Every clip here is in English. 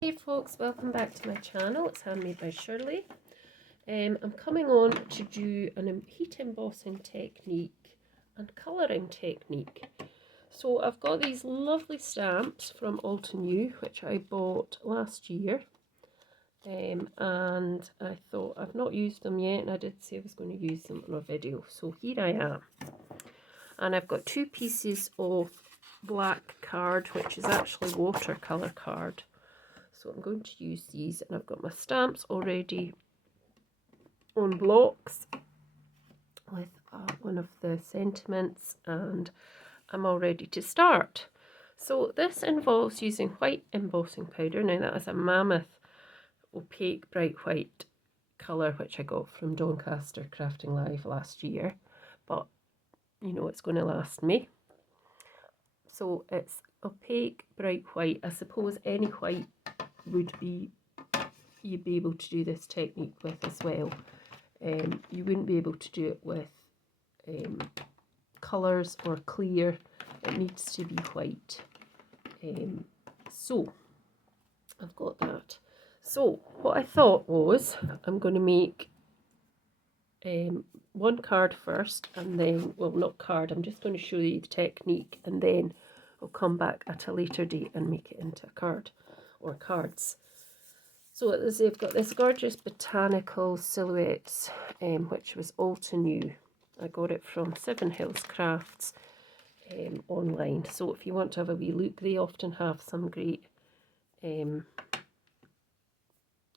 Hey folks, welcome back to my channel. It's Handmade by Shirley. I'm coming on to do an heat embossing technique and colouring technique. So I've got these lovely stamps from Alton New, which I bought last year. And I thought I've not used them yet, and I did say I was going to use them in a video. So here I am. And I've got two pieces of black card, which is actually watercolour card. So I'm going to use these, and I've got my stamps already on blocks with one of the sentiments, and I'm all ready to start. So this involves using white embossing powder. Now that is a mammoth opaque bright white colour which I got from Doncaster Crafting Live last year, but you know it's going to last me. So it's opaque bright white. I suppose any white would be, you'd be able to do this technique with as well. You wouldn't be able to do it with colours or clear. It needs to be white. So I've got that. So what I thought was I'm going to make one card first, and then, well, not card, I'm just going to show you the technique, and then I'll come back at a later date and make it into a card or cards. So they've got this gorgeous botanical silhouettes, which was Alton New. I got it from Seven Hills Crafts online. So if you want to have a wee look, they often have some great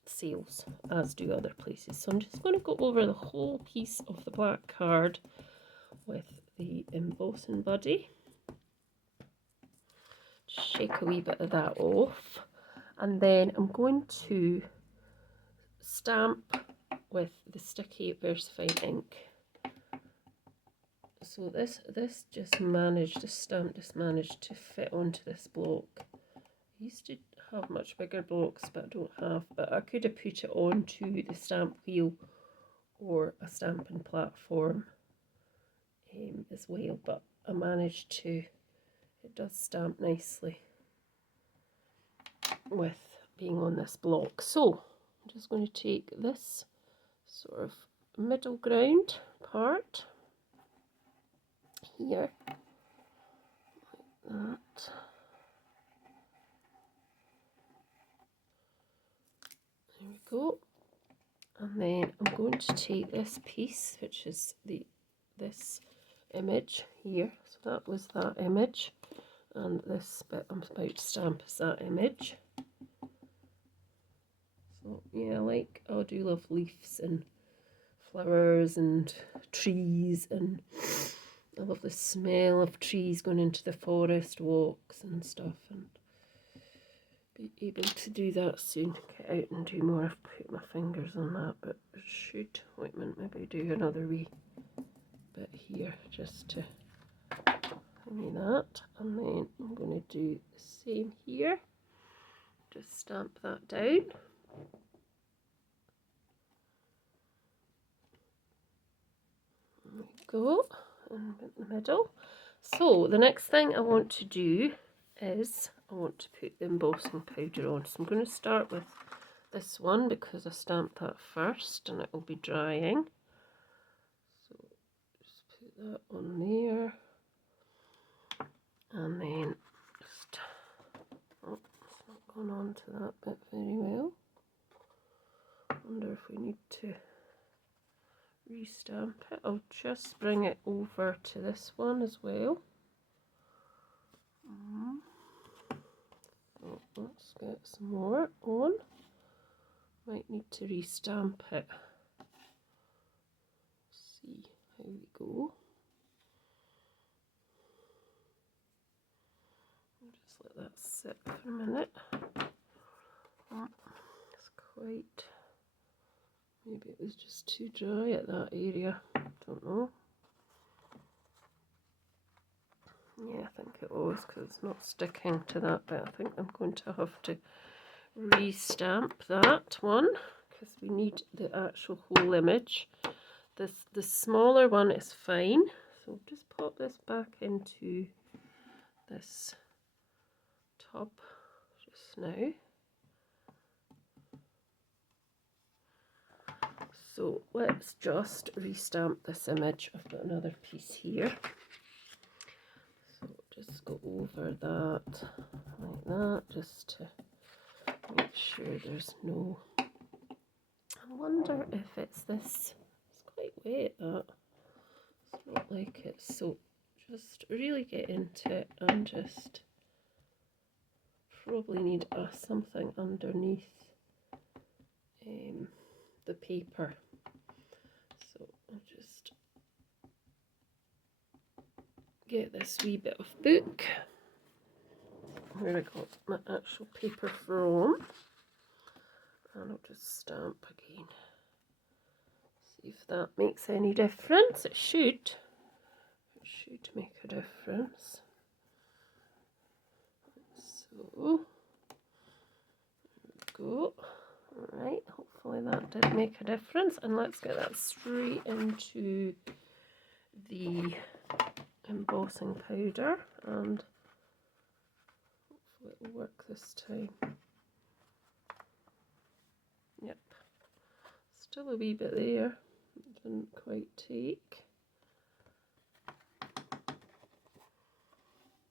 sales, as do other places. So I'm just going to go over the whole piece of the black card with the embossing buddy. Shake a wee bit of that off, and then I'm going to stamp with the sticky VersaFine ink. So this stamp just managed to fit onto this block. I used to have much bigger blocks, but I don't have. But I could have put it onto the stamp wheel or a stamping platform as well. But I managed to. It does stamp nicely with being on this block. So I'm just going to take this sort of middle ground part here, like that. There we go. And then I'm going to take this piece, which is this image here. So that was that image, and this bit I'm about to stamp is that image. So yeah, I do love leaves and flowers and trees, and I love the smell of trees going into the forest walks and stuff, and be able to do that soon. Get out and do more. I've put my fingers on that, but I should maybe do another wee bit here just to give that. And then I'm going to do the same here. Just stamp that down. There we go, and in the middle. So the next thing I want to do is I want to put the embossing powder on. So I'm going to start with this one because I stamped that first and it will be drying. So just put that on there, and then just, oh, it's not gone on to that bit very well. I wonder if we need to restamp it. I'll just bring it over to this one as well. So let's get some more on. Might need to restamp it. See how we go. Just let that sit for a minute. It's quite. Maybe it was just too dry at that area. Don't know. Yeah, I think it was because it's not sticking to that bit. I think I'm going to have to restamp that one because we need the actual whole image. The smaller one is fine, so just pop this back into this tub just now. So let's just restamp this image. I've got another piece here. So just go over that like that, just to make sure there's no... I wonder if it's this. It's quite wet, that. It's not like it. So just really get into it and just probably need something underneath the paper. So I'll just get this wee bit of book where I got my actual paper from, and I'll just stamp again. See if that makes any difference. It should. It should make a difference. So there we go. Alright, hopefully that did make a difference, and let's get that straight into the embossing powder, and hopefully it'll work this time. Yep, still a wee bit there, it didn't quite take.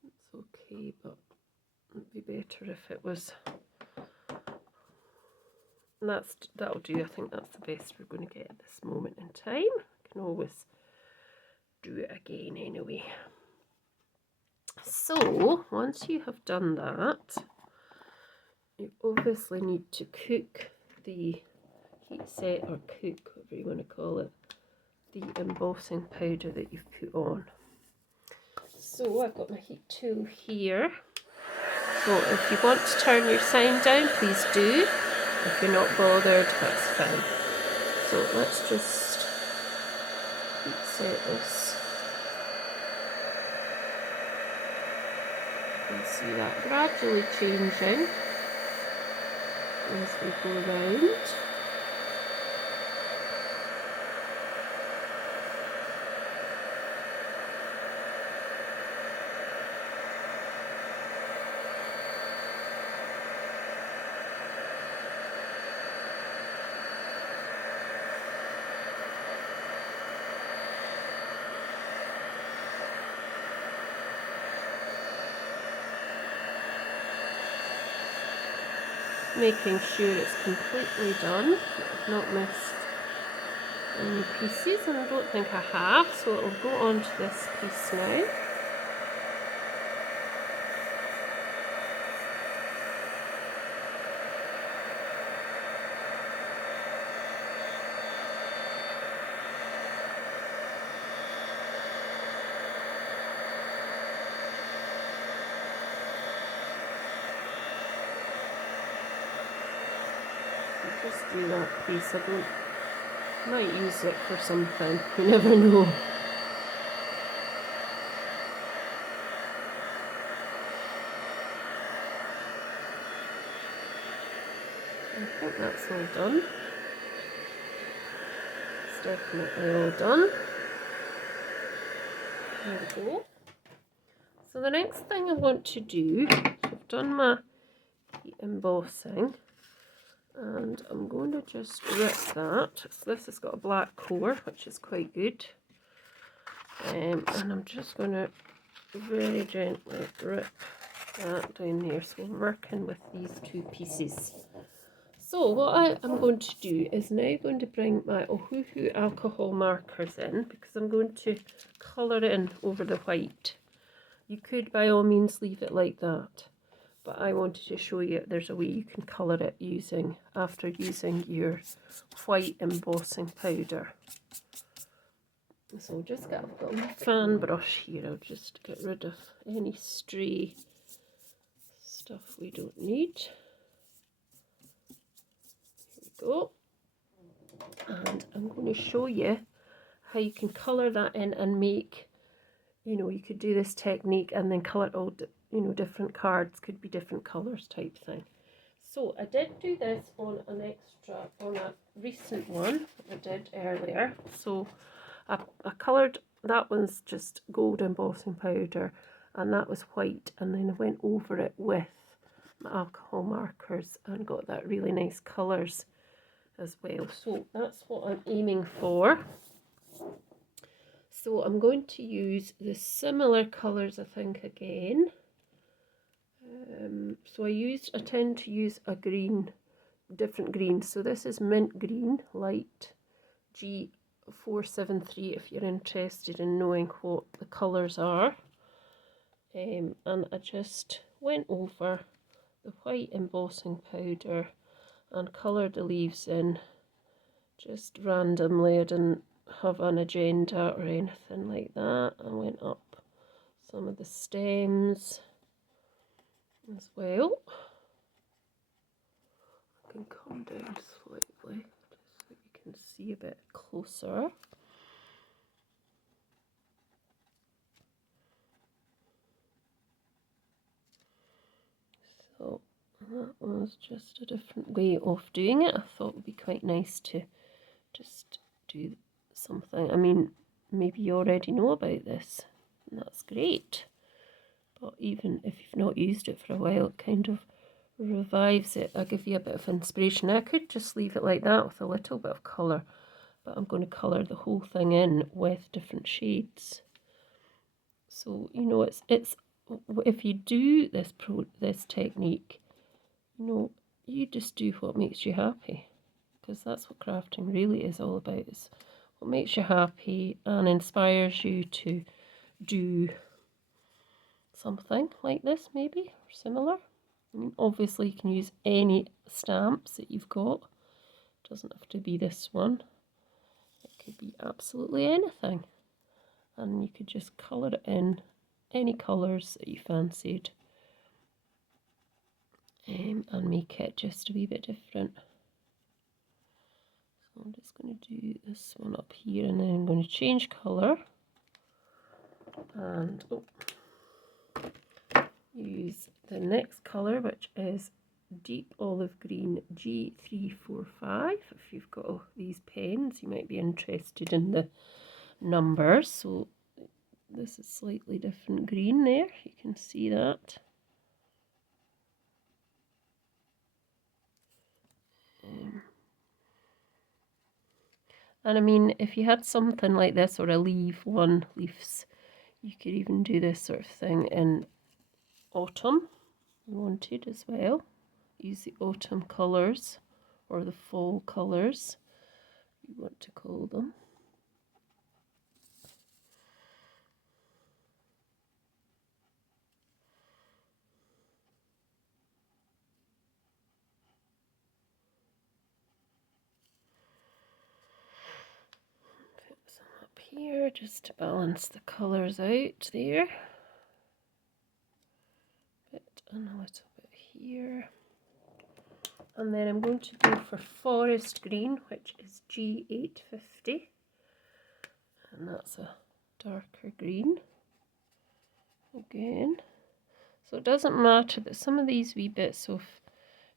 It's okay, but it'd be better if it was... that'll do. I think that's the best we're going to get at this moment in time. I can always do it again anyway. So once you have done that, you obviously need to cook the heat set, or cook, whatever you want to call it, the embossing powder that you've put on. So I've got my heat tool here. So if you want to turn your sign down, please do. If you're not bothered, that's fine. So let's just heat set this. You can see that gradually changing as we go round. Making sure it's completely done, I've not missed any pieces, and I don't think I have, so it'll go on to this piece now. Just do that piece. Might use it for something, you never know. I think that's all done. It's definitely all done. There we go. So the next thing I want to do, I've done my embossing, and I'm going to just rip that. So this has got a black core, which is quite good, and I'm just going to very gently rip that down there. So we're working with these two pieces. So what I am going to do is now going to bring my Ohuhu alcohol markers in, because I'm going to colour in over the white. You could by all means leave it like that, but I wanted to show you there's a way you can colour it after using your white embossing powder. So I've got my fan brush here. I'll just get rid of any stray stuff we don't need. Here we go. And I'm going to show you how you can colour that in and make, you could do this technique and then colour all different cards, could be different colours type thing. So I did do this on a recent one I did earlier. So I coloured, that one's just gold embossing powder, and that was white, and then I went over it with my alcohol markers and got that really nice colours as well. So that's what I'm aiming for. So I'm going to use the similar colours, I think, again. So I tend to use a green, different greens. So this is mint green, light G473 if you're interested in knowing what the colours are. And I just went over the white embossing powder and coloured the leaves in just randomly. I didn't have an agenda or anything like that. I went up some of the stems as well. I can come down slightly just so you can see a bit closer. So that was just a different way of doing it. I thought it would be quite nice to just do something. I mean, maybe you already know about this, and that's great. But even if you've not used it for a while, it kind of revives it. I'll give you a bit of inspiration. I could just leave it like that with a little bit of colour, but I'm going to colour the whole thing in with different shades. So, you know, it's if you do this technique, you know, you just do what makes you happy, because that's what crafting really is all about. Is what makes you happy and inspires you to do something like this, maybe, or similar. I mean, obviously you can use any stamps that you've got. It doesn't have to be this one. It could be absolutely anything. And you could just colour it in any colours that you fancied, and make it just a wee bit different. So I'm just going to do this one up here, and then I'm going to change colour and use the next colour, which is deep olive green G345. If you've got these pens, you might be interested in the numbers. So this is slightly different green there, you can see that. And I mean, if you had something like this, or a leaves, you could even do this sort of thing in autumn, you wanted as well. Use the autumn colours, or the fall colours, you want to call them. Put some up here just to balance the colours out there. And a little bit here. And then I'm going to go for forest green, which is G850. And that's a darker green again. So it doesn't matter that some of these wee bits of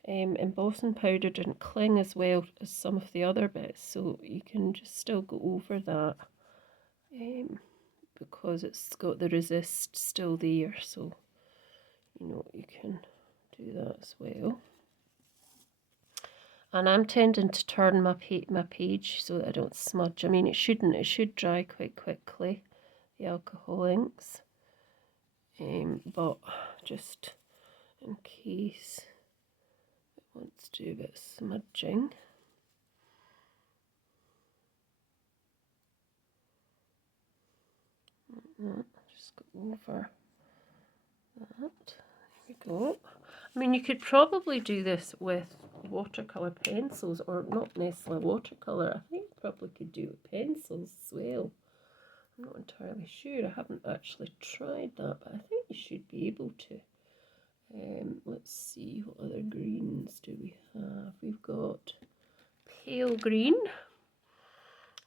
embossing powder didn't cling as well as some of the other bits, so you can just still go over that because it's got the resist still there, so you know you can do that as well. And I'm tending to turn my page so that I don't smudge. I mean, it shouldn't. It should dry quite quickly, the alcohol inks. But just in case it wants to do a bit of smudging. Just go over that. There we go. I mean, you could probably do this with watercolour pencils, or not necessarily watercolour. I think you probably could do it with pencils as well. I'm not entirely sure. I haven't actually tried that, but I think you should be able to. Let's see, what other greens do we have? We've got pale green,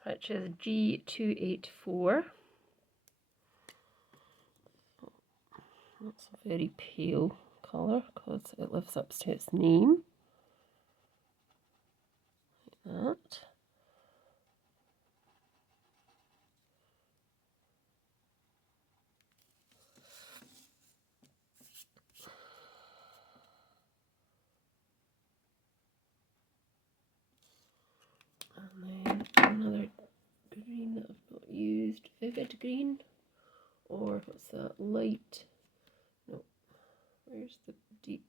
which is G284. That's a very pale colour because it lives up to its name. Like that. green that I've not used. Vivid green, or what's that? Light. No, where's the deep?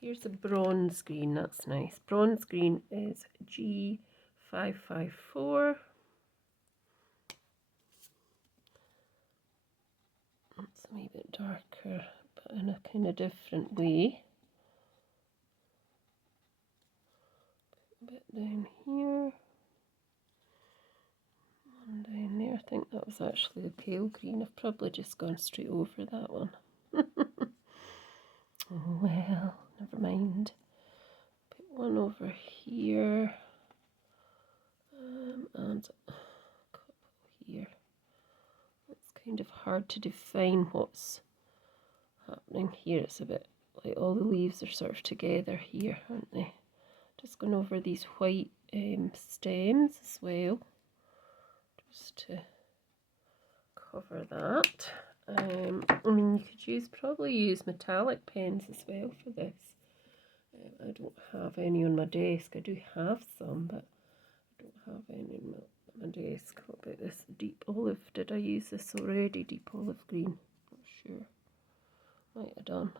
Here's the bronze green. That's nice. Bronze green is G554. It's a wee bit darker, but in a kind of different way. A bit down here. One down there. I think that was actually the pale green. I've probably just gone straight over that one. Oh well, never mind. Put one over here. And a couple here. It's kind of hard to define what's happening here. It's a bit like all the leaves are sort of together here, aren't they? Just going over these white stems as well, just to cover that. I mean, you could probably use metallic pens as well for this. I don't have any on my desk. I do have some, but I don't have any on my desk. What about this deep olive? Did I use this already? Deep olive green? Not sure. Might have done.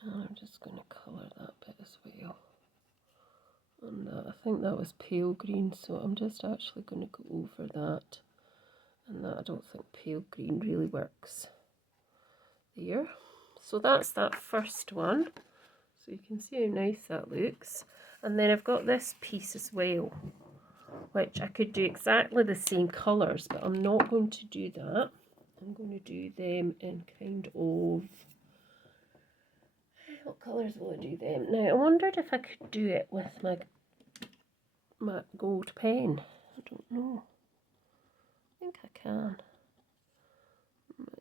And I'm just going to colour that bit as well. And I think that was pale green, so I'm just actually going to go over that. And that, I don't think pale green really works there. So that's that first one. So you can see how nice that looks. And then I've got this piece as well, which I could do exactly the same colours, but I'm not going to do that. I'm going to do them in kind of... What colours will I do them? Now, I wondered if I could do it with my gold pen. I don't know. I think I can.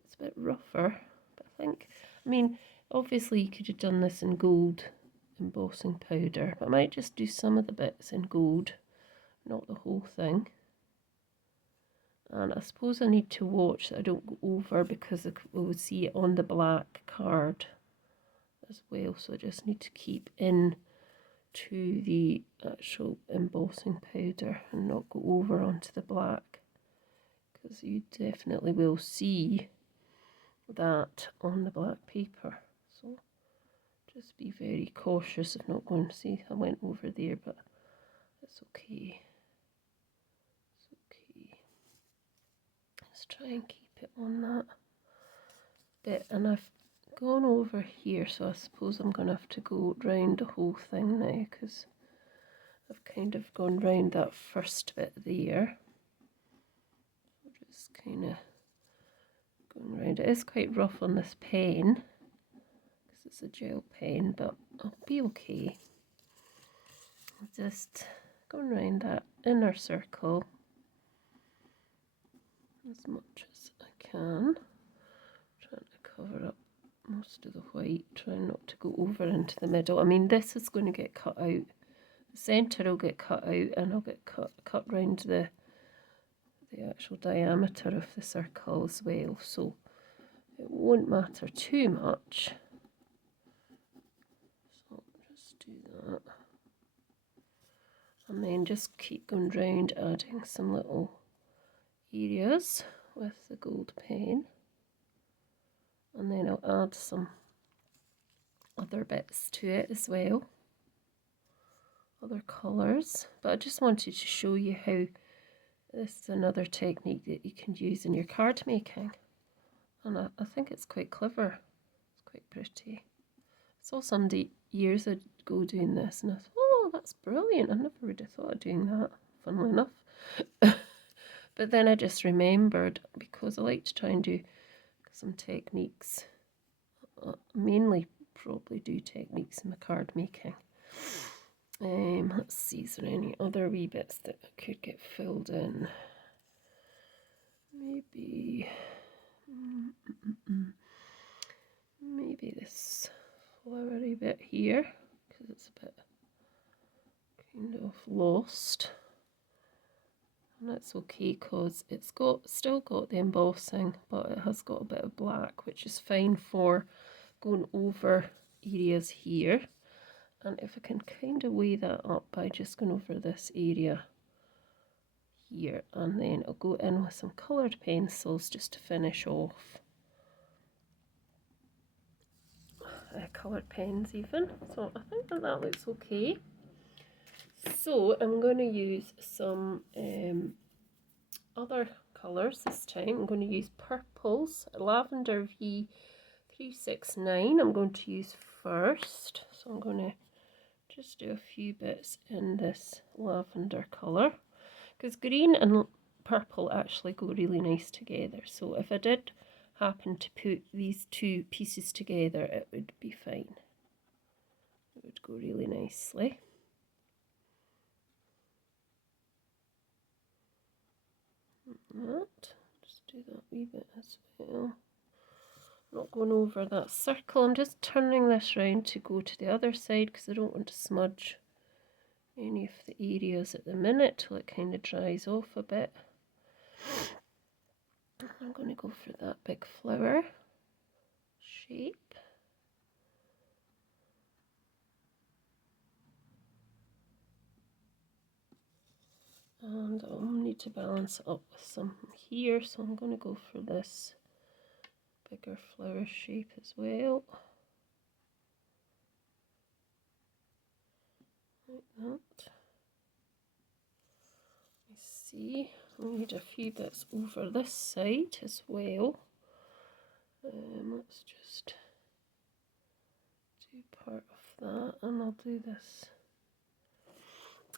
It's a bit rougher, but I mean, obviously you could have done this in gold embossing powder, but I might just do some of the bits in gold, not the whole thing. And I suppose I need to watch that I don't go over, because I will see it on the black card as well, so I just need to keep in to the actual embossing powder and not go over onto the black, because you definitely will see that on the black paper. So just be very cautious of not going to see I went over there, but it's okay. It's okay. Let's try and keep it on that bit. And I've gone over here, so I suppose I'm going to have to go round the whole thing now, because I've kind of gone round that first bit there. Just kind of going round. It is quite rough on this pen, because it's a gel pen, but I'll be okay. Just going round that inner circle as much as I can, trying to cover up most of the white, trying not to go over into the middle. I mean, this is going to get cut out. The centre will get cut out, and I'll get cut round the actual diameter of the circle as well, so it won't matter too much. So just do that, and then just keep going round, adding some little areas with the gold pen, and then I'll add some other bits to it as well, other colours. But I just wanted to show you how this is another technique that you can use in your card making, and I think it's quite clever. It's quite pretty. I saw somebody years ago doing this, and I thought, oh, that's brilliant. I never would have thought of doing that, funnily enough. But then I just remembered, because I like to try and do some techniques, mainly probably do techniques in the card making. Let's see, is there any other wee bits that I could get filled in? Maybe maybe this flowery bit here, because it's a bit kind of lost. And that's okay because it's still got the embossing, but it has got a bit of black, which is fine for going over areas here. And if I can kind of weigh that up by just going over this area here, and then I'll go in with some coloured pencils just to finish off. Coloured pens even. So I think that looks okay. So I'm going to use some other colours this time. I'm going to use purples, Lavender V369 I'm going to use first. So I'm going to just do a few bits in this lavender colour, because green and purple actually go really nice together. So if I did happen to put these two pieces together, it would be fine. It would go really nicely. That. Just do that wee bit as well. Not going over that circle. I'm just turning this round to go to the other side because I don't want to smudge any of the areas at the minute till it kind of dries off a bit. I'm going to go for that big flower shape. And I'll need to balance it up with some here, so I'm going to go for this bigger flower shape as well. Like that. I see. I need a few bits over this side as well. Let's just do part of that, and I'll do this.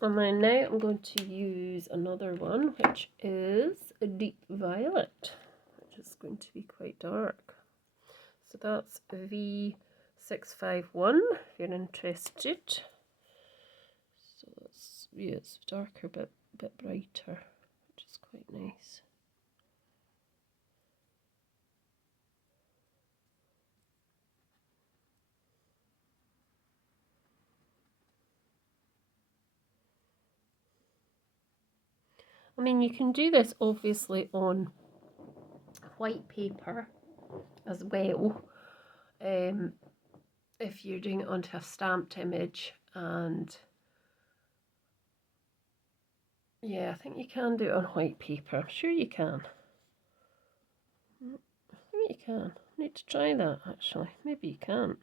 And then now I'm going to use another one, which is a deep violet, which is going to be quite dark. So that's V651 if you're interested. So that's, yeah, it's darker, but a bit brighter, which is quite nice. I mean, you can do this obviously on white paper as well, if you're doing it onto a stamped image. And yeah, I think you can do it on white paper. I'm sure you can. I think you can. I need to try that actually. Maybe you can't.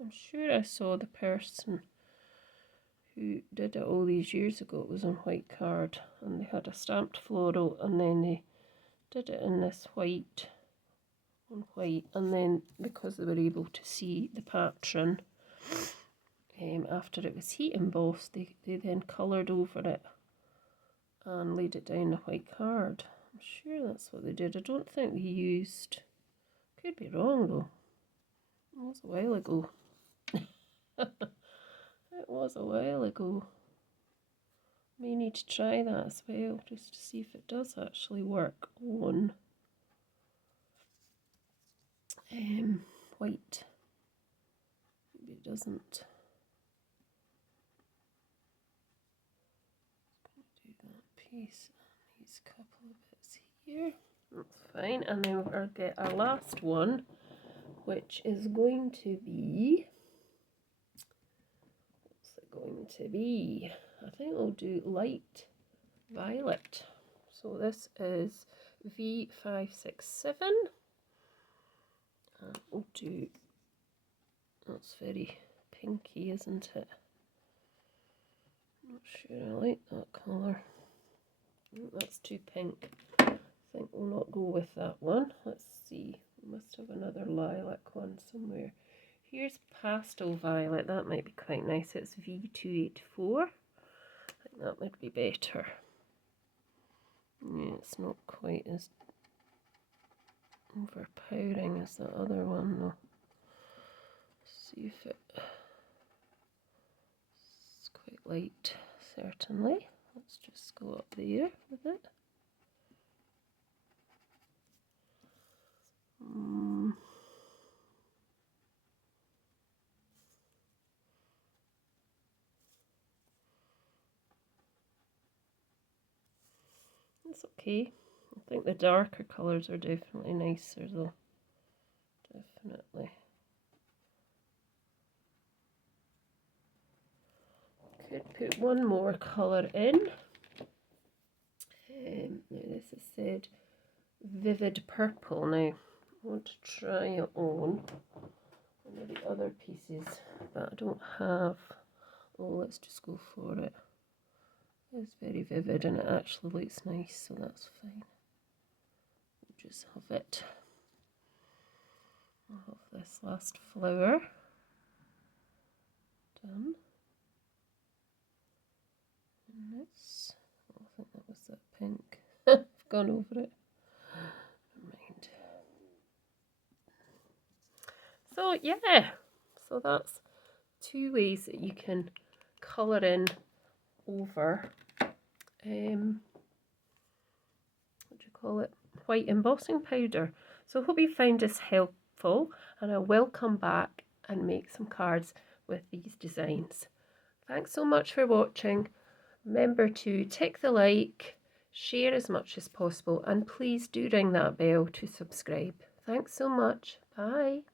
I'm sure I saw the person who did it all these years ago. It was on white card, and they had a stamped floral, and then they did it in this white, on white, and then because they were able to see the pattern after it was heat embossed, they then coloured over it and laid it down the white card. I'm sure that's what they did. I don't think they used, could be wrong though, it was a while ago. It was a while ago. May need to try that as well, just to see if it does actually work on white. Maybe it doesn't. Do that piece and these couple of bits here. That's fine. And then we'll get our last one, which is going to be, what's it going to be? I think we'll do light violet. So this is V567. And we'll do, that's very pinky, isn't it? Not sure I like that colour. That's too pink. I think we'll not go with that one. Let's see. We must have another lilac one somewhere. Here's pastel violet. That might be quite nice. It's V284. I think that might be better. Yeah, it's not quite as overpowering as that other one though. See if it's quite light, certainly. Let's just go up there with it. It's okay. I think the darker colours are definitely nicer though. Definitely. Could put one more colour in. Now this is said vivid purple. Now I want to try it on one of the other pieces, but I don't have. Oh, let's just go for it. It's very vivid and it actually looks nice, so that's fine. We'll just have it. I'll have this last flower done. And this, oh, I think that was that pink. I've gone over it. Never mind. So yeah, so that's 2 ways that you can colour in over what do you call it, white embossing powder. So I hope you find this helpful, and I will come back and make some cards with these designs. Thanks so much for watching. Remember to tick the like, share as much as possible, and please do ring that bell to subscribe. Thanks so much. Bye.